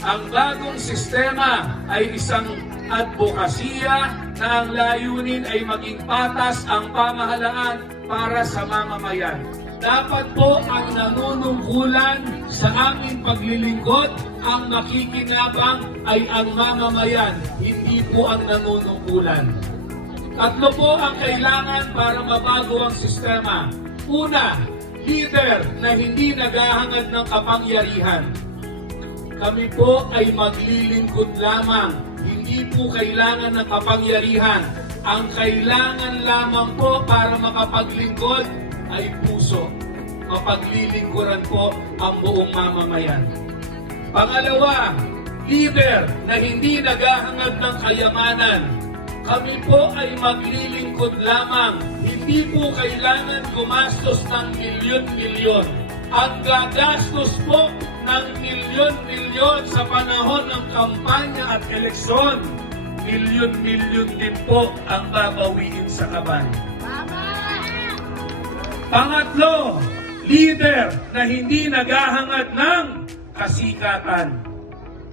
Ang bagong sistema ay isang advokasya na ang layunin ay maging patas ang pamahalaan para sa mamamayan. Dapat po ang nanunungkulan sa aming paglilingkod, ang makikinabang ay ang mamamayan, hindi po ang nanunungkulan. Tatlo po ang kailangan para mabago ang sistema. Una, leader na hindi naghahangad ng kapangyarihan. Kami po ay maglilingkod lamang, hindi po kailangan ng kapangyarihan. Ang kailangan lamang po para makapaglingkod ay puso. Mapaglilingkuran po ang buong mamamayan. Pangalawa, leader na hindi naghahangad ng kayamanan. Kami po ay maglilingkod lamang. Hindi po kailangan gumastos ng milyon-milyon. Ang gagastos po ng milyon-milyon sa panahon ng kampanya at eleksyon, milyon-milyon din po ang babawiin sa kaban. Pangatlo, leader na hindi naghahangad ng kasikatan.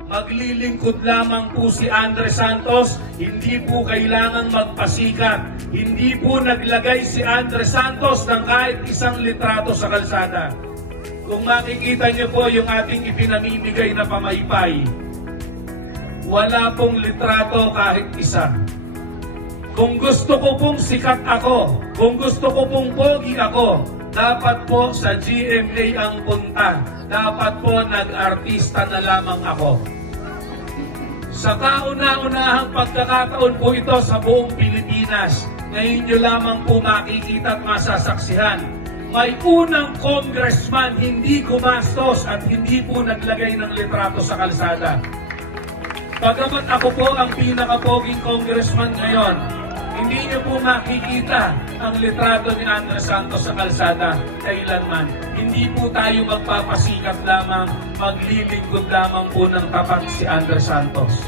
Maglilingkod lamang po si Andres Santos, hindi po kailangang magpasikat. Hindi po naglagay si Andres Santos ng kahit isang litrato sa kalsada. Kung makikita niyo po yung ating ipinamimigay na pamaypay, wala pong litrato kahit isa. Kung gusto ko pong sikat ako, kung gusto ko pong pogi ako, dapat po sa GMA ang punta. Dapat po nag-artista na lamang ako. Sa kauna-unahang pagkakataon po ito sa buong Pilipinas, ngayon nyo lamang po makikita at masasaksihan. May unang congressman hindi gumastos at hindi po naglagay ng litrato sa kalsada. Pagkamat ako po ang pinakapoging congressman ngayon, hindi niyo po makikita ang litrato ni Andres Santos sa kalsada kailanman. Hindi po tayo magpapasikat lamang, maglilingkod lamang po ng tapat si Andres Santos.